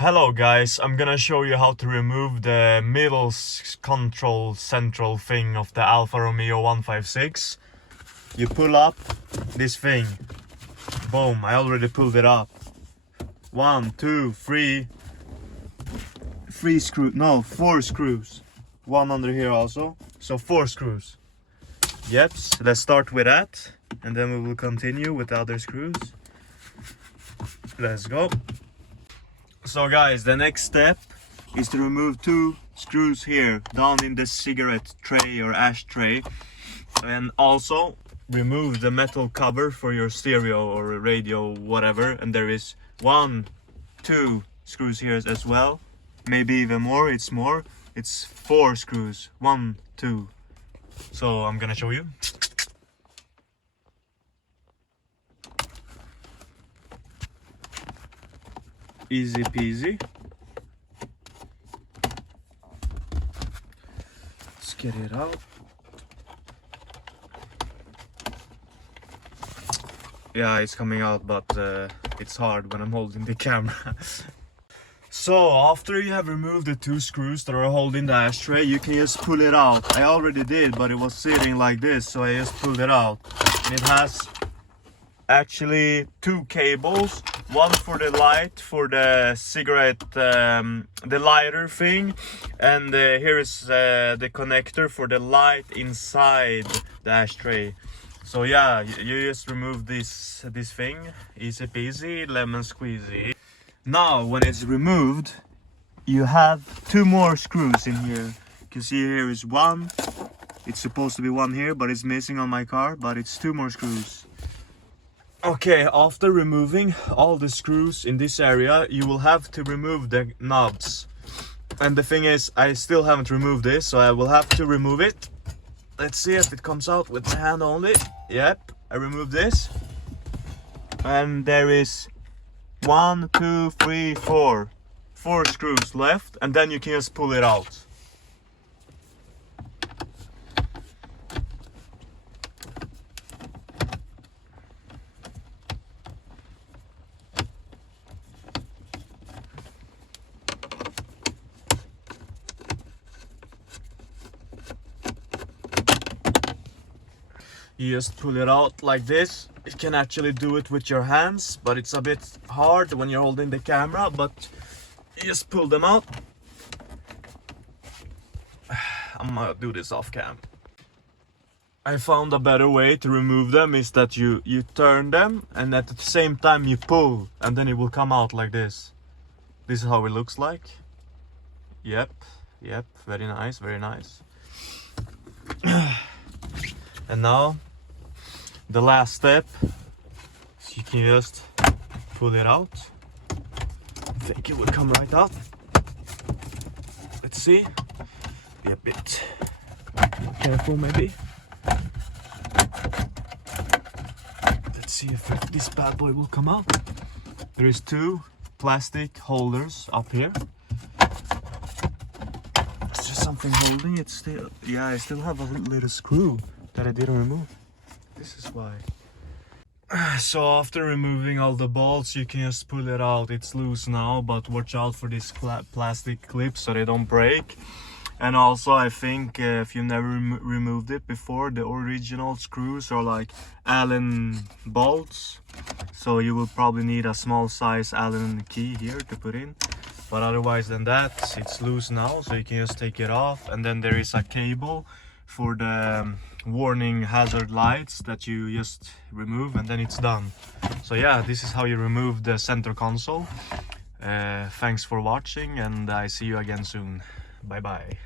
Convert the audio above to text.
Hello guys, I'm gonna show you how to remove the middle control central thing of the Alfa Romeo 156. You pull up this thing. Boom, I already pulled it up. 1, 2, 3 screws, no, 4 screws. One under here also, so 4 screws. Yep, so let's start with that and then we will continue with the other screws. Let's go. So guys, the next step is to remove 2 screws here down in the cigarette tray or ashtray, and also remove the metal cover for your stereo or radio, whatever. And there is 1, 2 screws here as well, maybe even more. It's 4 screws, 1, 2. So I'm gonna show you. Easy peasy. Let's get it out. Yeah, it's coming out, but it's hard when I'm holding the camera. So after you have removed the 2 screws that are holding the ashtray, you can just pull it out. I already did, but it was sitting like this, so I just pulled it out. And it has actually 2 cables, one for the light, for the cigarette, the lighter thing, and here is the connector for the light inside the ashtray. So yeah, you just remove this thing, easy peasy, lemon squeezy. Now when it's removed, you have 2 more screws in here. You can see here is 1. It's supposed to be 1 here, but it's missing on my car, but it's 2 more screws. Okay, after removing all the screws in this area, you will have to remove the knobs. And the thing is, I still haven't removed this, so I will have to remove it. Let's see if it comes out with my hand only. Yep, I removed this. And there is 1, 2, 3, 4 screws left, and then you can just pull it out. You just pull it out like this. You can actually do it with your hands, but it's a bit hard when you're holding the camera, but you just pull them out. I'm gonna do this off cam. I found a better way to remove them is that you turn them and at the same time you pull, and then it will come out like this. This is how it looks like. Yep, very nice, very nice. And now the last step, so you can just pull it out. I think it will come right out. Let's see. Be a bit careful maybe. Let's see if this bad boy will come out. There is 2 plastic holders up here. Is there something holding it still? Yeah, I still have a little screw that I didn't remove. This is why. So after removing all the bolts, you can just pull it out. It's loose now, but watch out for these plastic clips so they don't break. And also I think if you never removed it before, the original screws are like Allen bolts, so you will probably need a small size Allen key here to put in. But otherwise than that, it's loose now, so you can just take it off. And then there is a cable for the warning hazard lights that you just remove, and then it's done. So yeah, this is how you remove the center console. Thanks for watching, and I see you again soon. Bye bye.